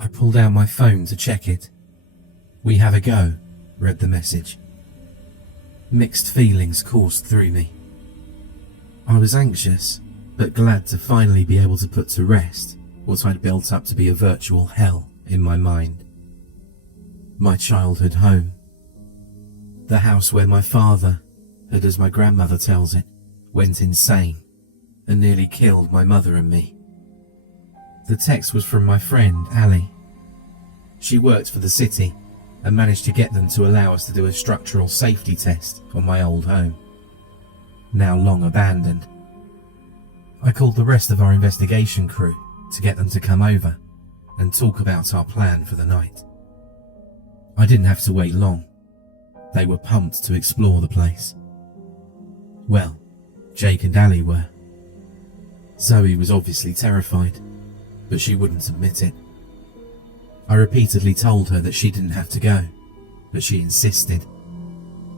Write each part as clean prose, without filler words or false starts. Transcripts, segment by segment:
I pulled out my phone to check it. "We have a go," read the message. Mixed feelings coursed through me. I was anxious, but glad to finally be able to put to rest what I'd built up to be a virtual hell in my mind. My childhood home. The house where my father, and as my grandmother tells it, went insane and nearly killed my mother and me. The text was from my friend, Ali. She worked for the city and managed to get them to allow us to do a structural safety test on my old home, now long abandoned. I called the rest of our investigation crew to get them to come over and talk about our plan for the night. I didn't have to wait long. They were pumped to explore the place. Well, Jake and Ali were. Zoe was obviously terrified, but she wouldn't admit it. I repeatedly told her that she didn't have to go, but she insisted.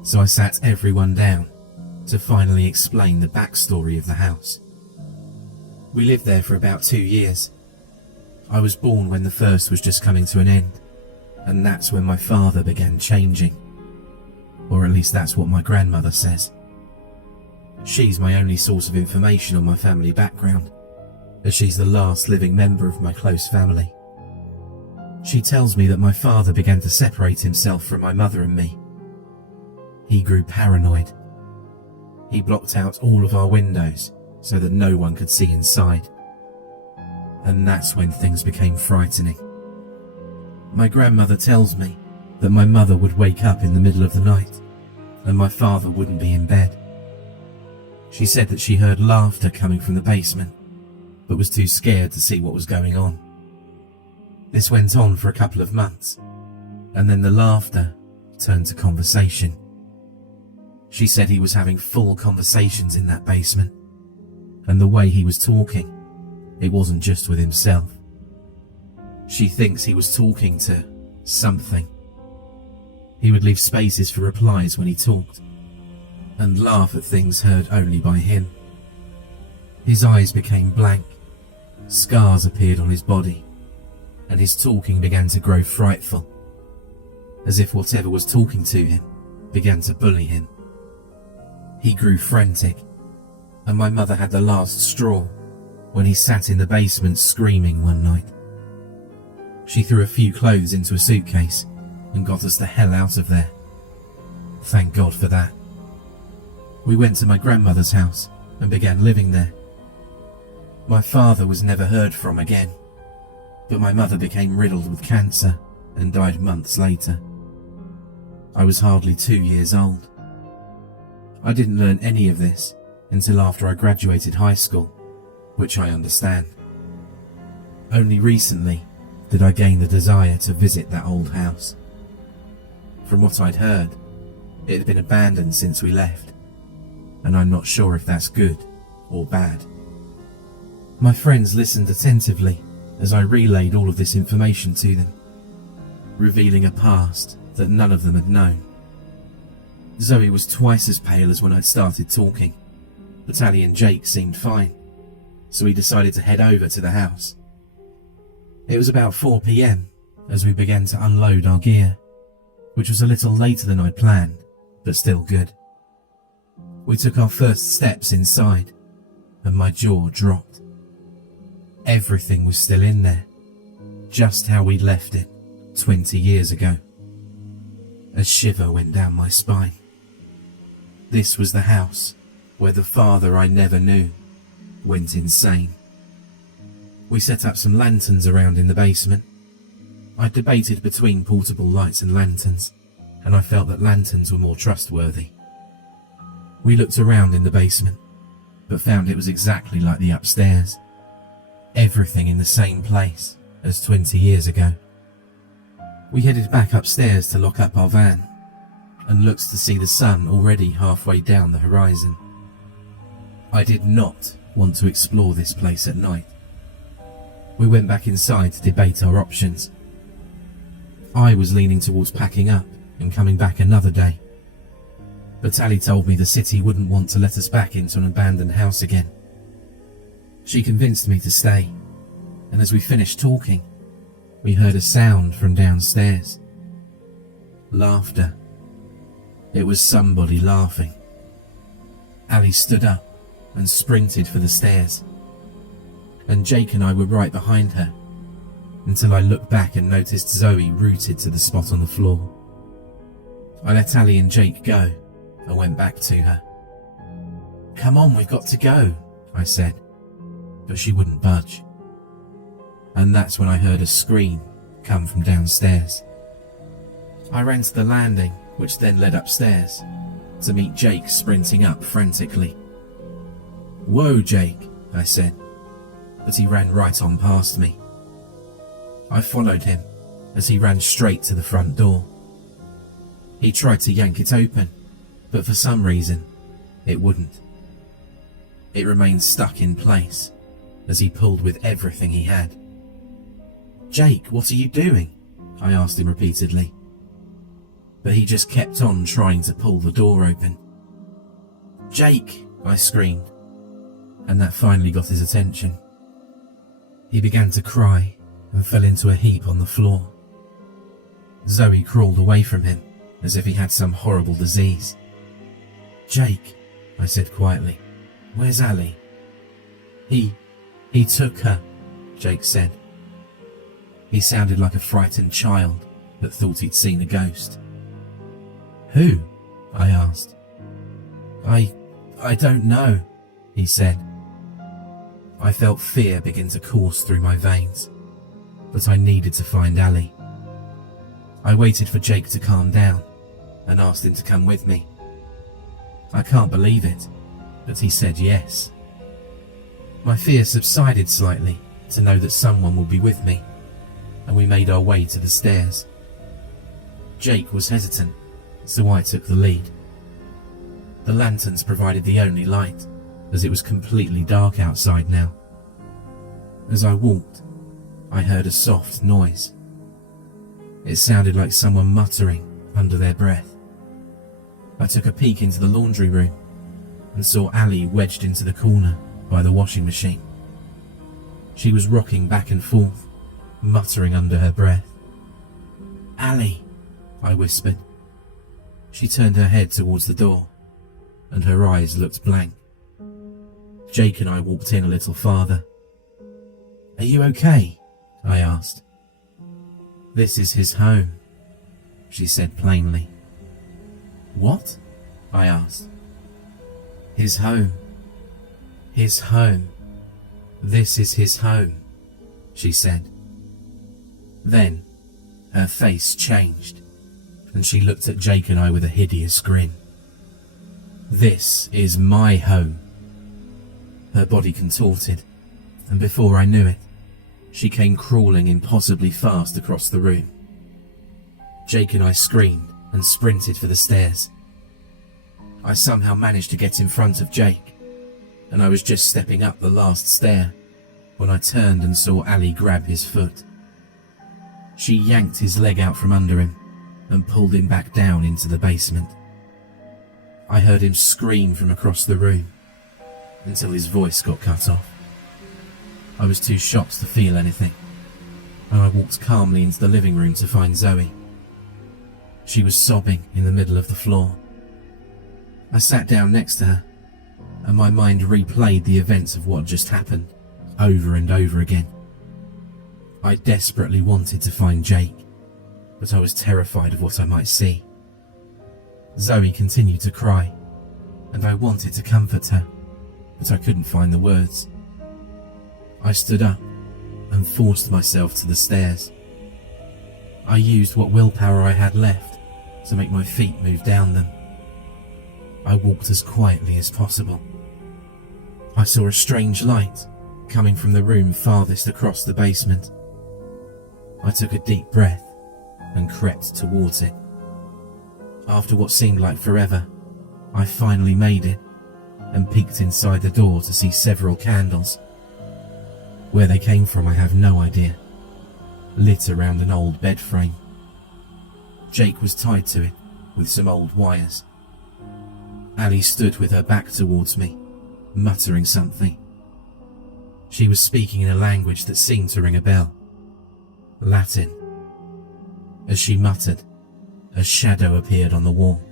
So I sat everyone down to finally explain the backstory of the house. We lived there for about 2 years. I was born when the first was just coming to an end, and that's when my father began changing. Or at least that's what my grandmother says. She's my only source of information on my family background, as she's the last living member of my close family. She tells me that my father began to separate himself from my mother and me. He grew paranoid. He blocked out all of our windows so that no one could see inside. And that's when things became frightening. My grandmother tells me that my mother would wake up in the middle of the night and my father wouldn't be in bed. She said that she heard laughter coming from the basement, but was too scared to see what was going on. This went on for a couple of months, and then the laughter turned to conversation. She said he was having full conversations in that basement, and the way he was talking, it wasn't just with himself. She thinks he was talking to something. He would leave spaces for replies when he talked, and laugh at things heard only by him. His eyes became blank, scars appeared on his body, and his talking began to grow frightful, as if whatever was talking to him began to bully him. He grew frantic, and my mother had the last straw when he sat in the basement screaming one night. She threw a few clothes into a suitcase and got us the hell out of there. Thank God for that. We went to my grandmother's house and began living there. My father was never heard from again, but my mother became riddled with cancer and died months later. I was hardly 2 years old. I didn't learn any of this until after I graduated high school, which I understand. Only recently did I gain the desire to visit that old house. From what I'd heard, it had been abandoned since we left, and I'm not sure if that's good or bad. My friends listened attentively as I relayed all of this information to them, revealing a past that none of them had known. Zoe was twice as pale as when I'd started talking, but Ali and Jake seemed fine, so we decided to head over to the house. It was about 4 PM as we began to unload our gear, which was a little later than I'd planned, but still good. We took our first steps inside, and my jaw dropped. Everything was still in there, just how we'd left it 20 years ago. A shiver went down my spine. This was the house where the father I never knew went insane. We set up some lanterns around in the basement. I debated between portable lights and lanterns, and I felt that lanterns were more trustworthy. We looked around in the basement, but found it was exactly like the upstairs. Everything in the same place as 20 years ago. We headed back upstairs to lock up our van, and looked to see the sun already halfway down the horizon. I did not want to explore this place at night. We went back inside to debate our options. I was leaning towards packing up and coming back another day, but Ali told me the city wouldn't want to let us back into an abandoned house again. She convinced me to stay, and as we finished talking, we heard a sound from downstairs. Laughter. It was somebody laughing. Ali stood up and sprinted for the stairs, and Jake and I were right behind her, until I looked back and noticed Zoe rooted to the spot on the floor. I let Ali and Jake go and went back to her. "Come on, we've got to go," I said, but she wouldn't budge. And that's when I heard a scream come from downstairs. I ran to the landing, which then led upstairs, to meet Jake sprinting up frantically. "Whoa, Jake," I said, but he ran right on past me. I followed him as he ran straight to the front door. He tried to yank it open, but for some reason, it wouldn't. It remained stuck in place as he pulled with everything he had. "Jake, what are you doing?" I asked him repeatedly. But he just kept on trying to pull the door open. "Jake," I screamed, and that finally got his attention. He began to cry and fell into a heap on the floor. Zoe crawled away from him as if he had some horrible disease. "Jake," I said quietly, "where's Ali?" He took her," Jake said. He sounded like a frightened child that thought he'd seen a ghost. "Who?" I asked. I don't know," he said. I felt fear begin to course through my veins, but I needed to find Ali. I waited for Jake to calm down and asked him to come with me. I can't believe it, but he said yes. My fear subsided slightly to know that someone would be with me, and we made our way to the stairs. Jake was hesitant, so I took the lead. The lanterns provided the only light, as it was completely dark outside now. As I walked, I heard a soft noise. It sounded like someone muttering under their breath. I took a peek into the laundry room and saw Ali wedged into the corner by the washing machine. She was rocking back and forth, muttering under her breath. "Ali," I whispered. She turned her head towards the door, and her eyes looked blank. Jake and I walked in a little farther. "Are you okay?" I asked. "This is his home," she said plainly. "What?" I asked. "His home. His home. This is his home," she said. Then her face changed, and she looked at Jake and I with a hideous grin. "This is my home." Her body contorted, and before I knew it, she came crawling impossibly fast across the room. Jake and I screamed and sprinted for the stairs. I somehow managed to get in front of Jake, and I was just stepping up the last stair when I turned and saw Ali grab his foot. She yanked his leg out from under him and pulled him back down into the basement. I heard him scream from across the room until his voice got cut off. I was too shocked to feel anything, and I walked calmly into the living room to find Zoe. She was sobbing in the middle of the floor. I sat down next to her, and my mind replayed the events of what just happened over and over again. I desperately wanted to find Jake, but I was terrified of what I might see. Zoe continued to cry, and I wanted to comfort her, but I couldn't find the words. I stood up and forced myself to the stairs. I used what willpower I had left to make my feet move down them. I walked as quietly as possible. I saw a strange light coming from the room farthest across the basement. I took a deep breath and crept towards it. After what seemed like forever, I finally made it and peeked inside the door to see several candles. Where they came from I have no idea, lit around an old bed frame. Jake was tied to it with some old wires. Ali stood with her back towards me, muttering something. She was speaking in a language that seemed to ring a bell. Latin. As she muttered, a shadow appeared on the wall.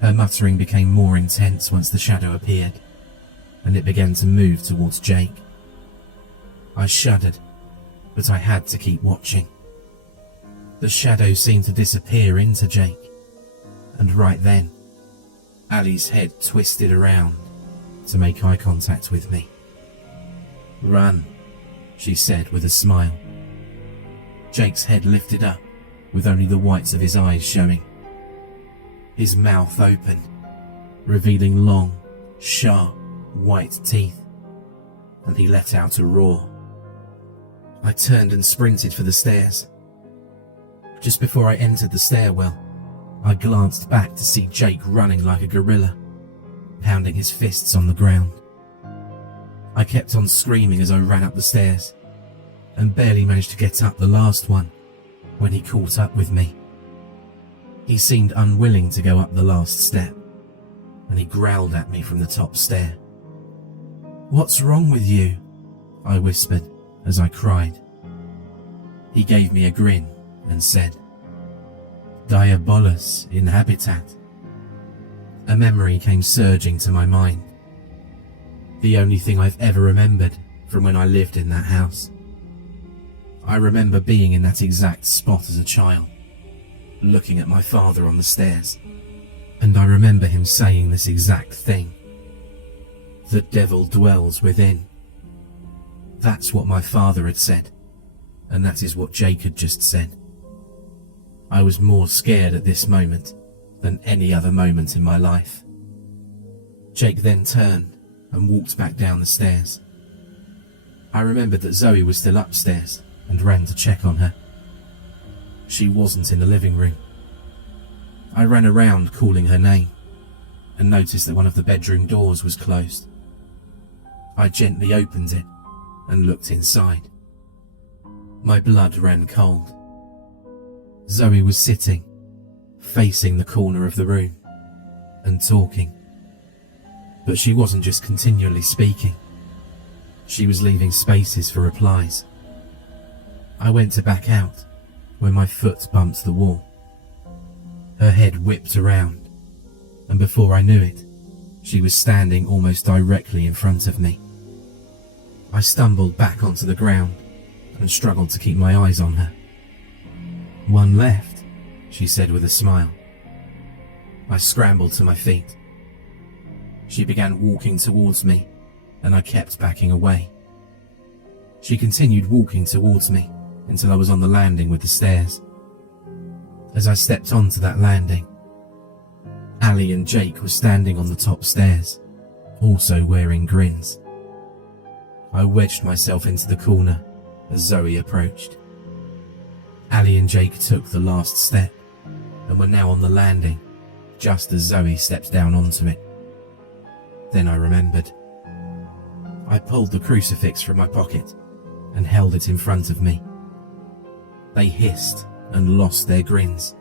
Her muttering became more intense once the shadow appeared, and it began to move towards Jake. I shuddered, but I had to keep watching. The shadow seemed to disappear into Jake, and right then, Ali's head twisted around to make eye contact with me. "Run," she said with a smile. Jake's head lifted up, with only the whites of his eyes showing. His mouth opened, revealing long, sharp, white teeth, and he let out a roar. I turned and sprinted for the stairs. Just before I entered the stairwell, I glanced back to see Jake running like a gorilla, pounding his fists on the ground. I kept on screaming as I ran up the stairs, and barely managed to get up the last one when he caught up with me. He seemed unwilling to go up the last step, and he growled at me from the top stair. "What's wrong with you?" I whispered as I cried. He gave me a grin and said, "Diabolus in habitat." A memory came surging to my mind. The only thing I've ever remembered from when I lived in that house. I remember being in that exact spot as a child, looking at my father on the stairs, and I remember him saying this exact thing. "The devil dwells within." That's what my father had said, and that is what Jake had just said. I was more scared at this moment than any other moment in my life. Jake then turned and walked back down the stairs. I remembered that Zoe was still upstairs and ran to check on her. She wasn't in the living room. I ran around calling her name and noticed that one of the bedroom doors was closed. I gently opened it and looked inside. My blood ran cold. Zoe was sitting, facing the corner of the room, and talking. But she wasn't just continually speaking. She was leaving spaces for replies. I went to back out when my foot bumped the wall. Her head whipped around, and before I knew it, she was standing almost directly in front of me. I stumbled back onto the ground and struggled to keep my eyes on her. "One left," she said with a smile. I scrambled to my feet. She began walking towards me, and I kept backing away. She continued walking towards me until I was on the landing with the stairs. As I stepped onto that landing, Ali and Jake were standing on the top stairs, also wearing grins. I wedged myself into the corner as Zoe approached. Ali and Jake took the last step and were now on the landing, just as Zoe stepped down onto it. Then I remembered. I pulled the crucifix from my pocket and held it in front of me. They hissed and lost their grins,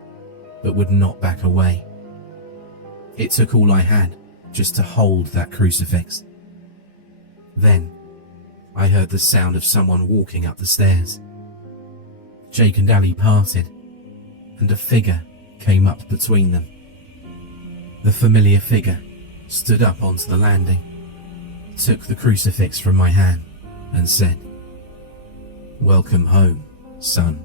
but would not back away. It took all I had just to hold that crucifix. Then I heard the sound of someone walking up the stairs. Jake and Ali parted, and a figure came up between them. The familiar figure stood up onto the landing, took the crucifix from my hand, and said, "Welcome home, son."